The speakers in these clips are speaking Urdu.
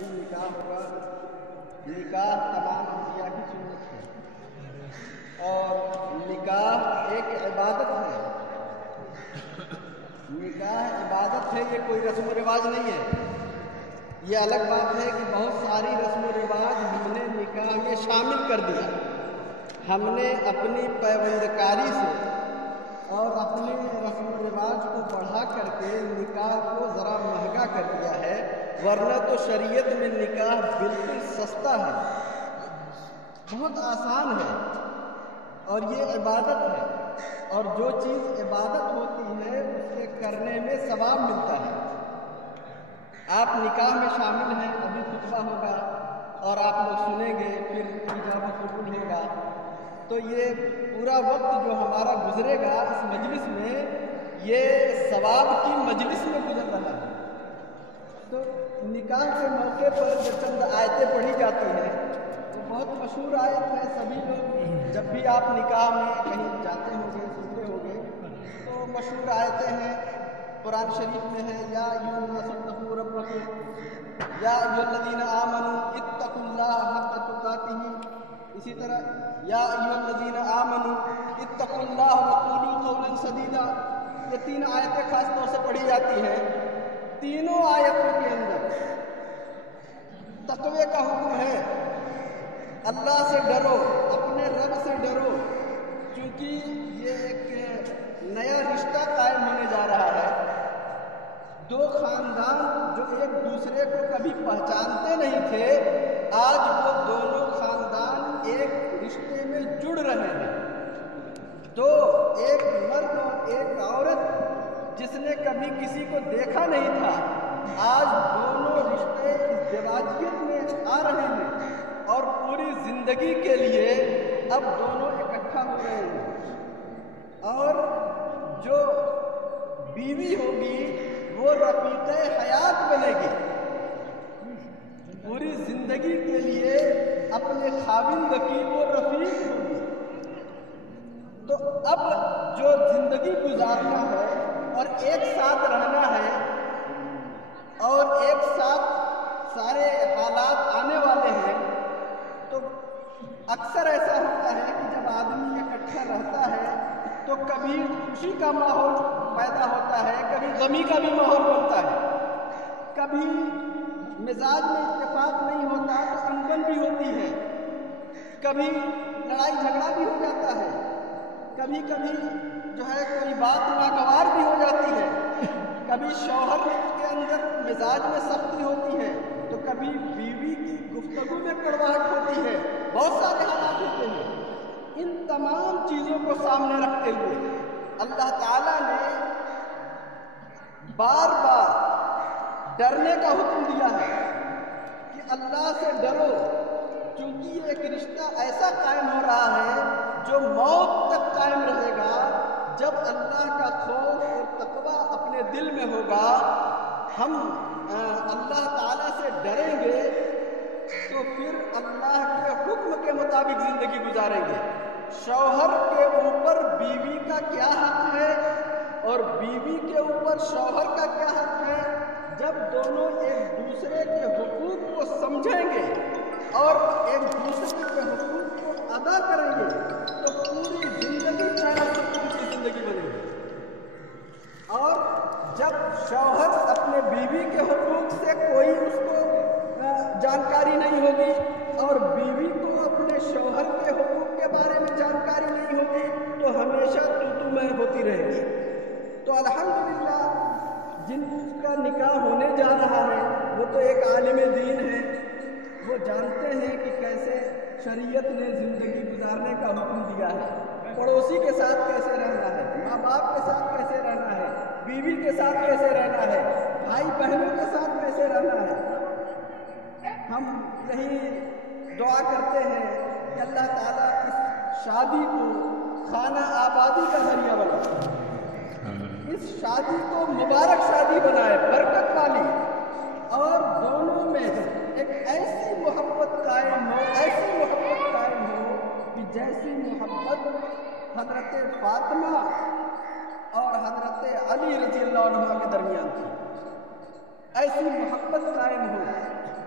دن نکاح ہوگا. نکاح تمام انبیاء کی سنت ہے اور نکاح ایک عبادت ہے. نکاح عبادت ہے، یہ کوئی رسم و رواج نہیں ہے. یہ الگ بات ہے کہ بہت ساری رسم و رواج ہم نے نکاح میں شامل کر دیا. ہم نے اپنی پیوند کاری سے اور اپنے رسم و رواج کو بڑھا کر کے نکاح کو ذرا مہنگا کر دیا ہے، ورنہ تو شریعت میں نکاح بالکل سستا ہے، بہت آسان ہے اور یہ عبادت ہے. اور جو چیز عبادت ہوتی ہے اس کے کرنے میں ثواب ملتا ہے. آپ نکاح میں شامل ہیں، ابھی خطبہ ہوگا اور آپ لوگ سنیں گے، پھر ایجاب قبول ہوگا. تو یہ پورا وقت جو ہمارا گزرے گا اس مجلس میں، یہ ثواب کی مجلس میں گزر رہا ہے. تو نکاح کے موقع پر جو چند آیتیں پڑھی جاتی ہیں وہ بہت مشہور آیت ہے. سبھی لوگ جب بھی آپ نکاح میں کہیں جاتے ہوں گے، سنتے ہوں گے تو مشہور آیتیں ہیں. قرآن شریف میں ہے یا ایھا الناس اتقوا ربکم یا ایھا الذین آمنوا اتقوا اللہ حق تقاتہ. اسی طرح یا ایھا الذین آمنوا اتقوا اللہ وقولوا قولا سدیدا. یہ تین آیتیں خاص طور سے پڑھی جاتی ہیں. تینوں آیتوں کے اندر تقوی کا حکم ہے. اللہ سے ڈرو، اپنے رب سے ڈرو، کیونکہ یہ ایک نیا رشتہ قائم ہونے جا رہا ہے. دو خاندان جو ایک دوسرے کو کبھی پہچانتے نہیں تھے، آج وہ دونوں خاندان ایک رشتے میں جڑ رہے ہیں. تو ایک مرد اور ایک عورت جس نے کبھی کسی کو دیکھا نہیں تھا، آج دونوں رشتے ازدواجیت میں آ رہے ہیں اور پوری زندگی کے لیے اب دونوں اکٹھا ہو رہے ہیں. اور جو بیوی ہوگی وہ رفیق حیات بنے گی، پوری زندگی کے لیے اپنے خاوند کی وہ رفیق ہوگی. تو اب جو زندگی گزارنا ہے اور ایک ساتھ رہنا ہے اور ایک ساتھ سارے حالات آنے والے ہیں، تو اکثر ایسا ہوتا ہے کہ جب آدمی اکٹھا رہتا ہے تو کبھی خوشی کا ماحول پیدا ہوتا ہے، کبھی غمی کا بھی ماحول بنتا ہے. کبھی مزاج میں اتفاق نہیں ہوتا تو انبن بھی ہوتی ہے، کبھی لڑائی جھگڑا بھی ہو جاتا ہے، کبھی کبھی جو ہے کوئی بات ناگوار بھی ہو جاتی ہے. کبھی شوہر کے اندر مزاج میں سختی ہوتی ہے تو کبھی بیوی کی گفتگو میں کڑواہٹ ہوتی ہے. بہت سارے حالات ہوتے ہیں. ان تمام چیزوں کو سامنے رکھتے ہوئے اللہ تعالیٰ نے بار بار ڈرنے کا حکم دیا ہے کہ اللہ سے ڈرو، کیونکہ یہ ایک رشتہ ایسا قائم ہو رہا ہے جو موت تک قائم رہے گا. جب اللہ کا خوف اور تقوی اپنے دل میں ہوگا، ہم اللہ تعالیٰ سے ڈریں گے تو پھر اللہ کے حکم کے مطابق زندگی گزاریں گے. شوہر کے اوپر بیوی کا کیا حق ہے اور بیوی کے اوپر شوہر کا کیا حق ہے، جب دونوں ایک دوسرے کے حقوق کو سمجھیں گے اور ایک دوسرے کے حقوق کو ادا کریں گے تو پوری زندگی خیر سکون کی زندگی بنے گی. اور جب شوہر اپنے بیوی کے حقوق سے کوئی اس کو جانکاری نہیں ہوگی اور بیوی کو اپنے شوہر کے حقوق کے بارے میں جانکاری نہیں ہوگی تو ہمیشہ تو میں ہوتی رہے گی. تو الحمدللہ جن کا نکاح ہونے جا رہا ہے وہ تو ایک عالم دین ہے، وہ جانتے ہیں کہ کیسے شریعت نے زندگی گزارنے کا حکم دیا ہے. پڑوسی کے ساتھ کیسے رہنا ہے، ماں باپ کے ساتھ کیسے رہنا ہے، بیوی کے ساتھ کیسے رہنا ہے، بھائی بہنوں کے ساتھ کیسے رہنا ہے. ہم یہی دعا کرتے ہیں کہ اللہ تعالیٰ اس شادی کو خانہ آبادی کا ذریعہ بنائے، اس شادی کو مبارک شادی بنائے، برکت والی، اور دونوں میں ایک ایسی محبت قائم ہو، ایسی محبت قائم ہو کہ جیسی محبت حضرت فاطمہ اور حضرت علی رضی اللہ عنہ کے درمیان تھی، ایسی محبت قائم ہو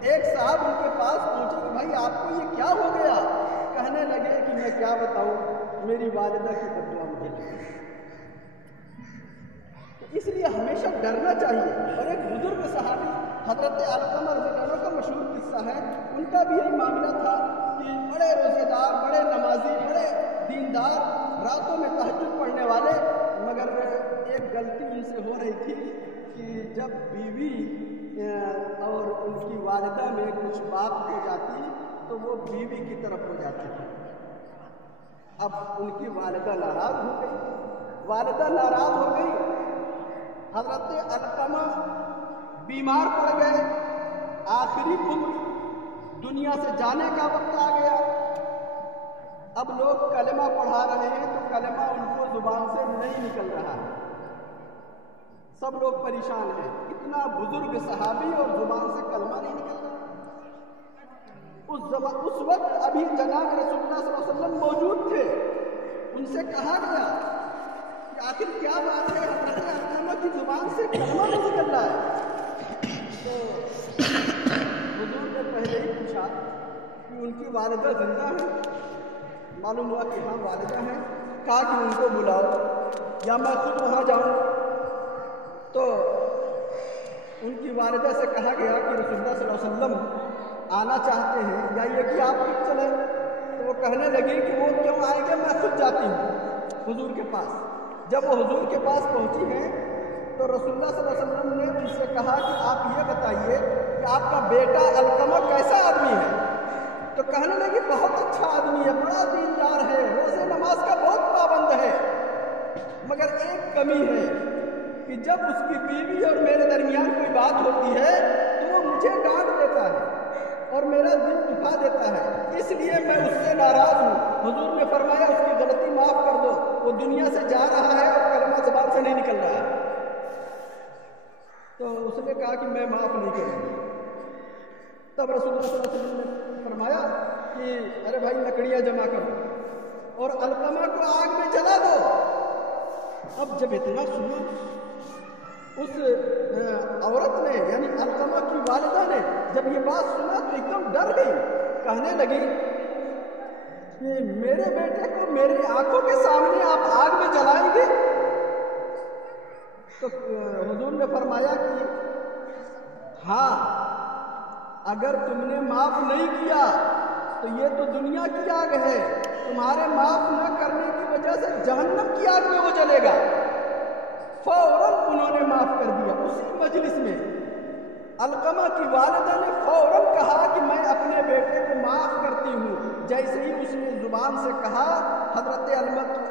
ایک صاحب ان کے پاس پہنچے کہ بھائی آپ کو یہ کیا ہو گیا؟ کہنے لگے کہ میں کیا بتاؤں، میری والدہ کی بددعا مجھے لگی۔ اس لیے ہمیشہ ڈرنا چاہیے۔ اور ایک بزرگ صحابی حضرت علقمہ رضی اللہ عنہ کا مشہور قصہ ہے، ان کا بھی یہی معاملہ تھا کہ بڑے روزے دار، بڑے نمازی، بڑے دیندار، راتوں میں تہجد پڑھنے والے، مگر ایک غلطی ان سے ہو رہی تھی کہ جب بیوی اور ان کی والدہ میں کچھ بات ہو جاتی تو وہ بیوی کی طرف ہو جاتی تھی۔ اب ان کی والدہ ناراض ہو گئی، والدہ ناراض ہو گئی، حضرت علقمہ بیمار پڑ گئے، آخری عمر، دنیا سے جانے کا وقت آ گیا۔ اب لوگ کلمہ پڑھا رہے ہیں تو کلمہ ان کو زبان سے نہیں نکل رہا ہے، سب لوگ پریشان ہیں، اتنا بزرگ صحابی اور زبان سے کلمہ نہیں نکل رہا۔ اس وقت ابھی جناب رسول اللہ صلی اللہ علیہ وسلم موجود تھے، ان سے کہا گیا کہ آخر کیا بات ہے، حضرت علقمہ کی زبان سے کلمہ نہیں نکل رہا ہے؟ تو حضور نے پہلے ہی پوچھا کہ ان کی والدہ زندہ ہے؟ معلوم ہوا کہ ہاں والدہ ہیں، کہا کہ ان کو بلاؤ یا میں خود وہاں جاؤں؟ تو ان کی والدہ سے کہا گیا کہ رسول اللہ صلی اللہ علیہ وسلم آنا چاہتے ہیں یا یہ کہ آپ خود چلیں؟ تو وہ کہنے لگی کہ وہ کیوں آئیں گے، میں خود جاتی ہوں حضور کے پاس۔ جب وہ حضور کے پاس پہنچی ہیں تو رسول اللہ صلی اللہ علیہ وسلم نے ان سے کہا کہ آپ یہ بتائیے کہ آپ کا بیٹا علقمہ کیسا آدمی ہے؟ تو کہنے لگی بہت اچھا آدمی ہے، بڑا دیندار ہے، روزے نماز کا بہت پابند ہے، مگر ایک کمی ہے کہ جب اس کی بیوی اور میرے درمیان کوئی بات ہوتی ہے تو وہ مجھے ڈانٹ دیتا ہے اور میرا دل دکھا دیتا ہے، اس لیے میں اس سے ناراض ہوں۔ حضور نے فرمایا اس کی غلطی معاف کر دو، وہ دنیا سے جا رہا ہے اور کلمہ زبان سے نہیں نکل رہا ہے۔ تو اس نے کہا کہ میں معاف نہیں کروں گی۔ تب رسول اللہ صلی اللہ علیہ وسلم نے فرمایا کہ ارے بھائی لکڑیاں جمع کرو اور علقمہ کو آگ میں جلا دو۔ اب جب اتنا سنا اس عورت نے یعنی علقمہ کی والدہ نے جب یہ بات سنا تو ایک دم ڈر گئی، کہنے لگی کہ میرے بیٹے کو میرے آنکھوں کے سامنے آپ آگ میں جلائیں گے؟ تو حضور نے فرمایا کہ ہاں، اگر تم نے معاف نہیں کیا تو یہ تو دنیا کی آگ ہے، تمہارے معاف نہ کرنے کی وجہ سے جہنم کی آگ میں وہ جلے گا۔ فوراً انہوں نے معاف کر دیا۔ اسی مجلس میں علقمہ کی والدہ نے فوراً کہا کہ میں اپنے بیٹے کو معاف کرتی ہوں۔ جیسے ہی اس نے زبان سے کہا، حضرت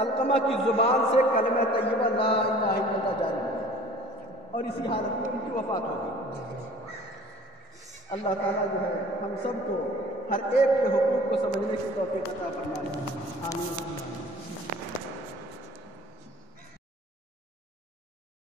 علقمہ کی زبان سے کلمہ طیبہ لا الہ الا اللہ جاری ہوا اور اسی حالت میں ان کی وفات ہو گئی۔ اللہ تعالیٰ جو ہے ہم سب کو ہر ایک کے حقوق کو سمجھنے کی توفیق عطا فرمائے، آمین۔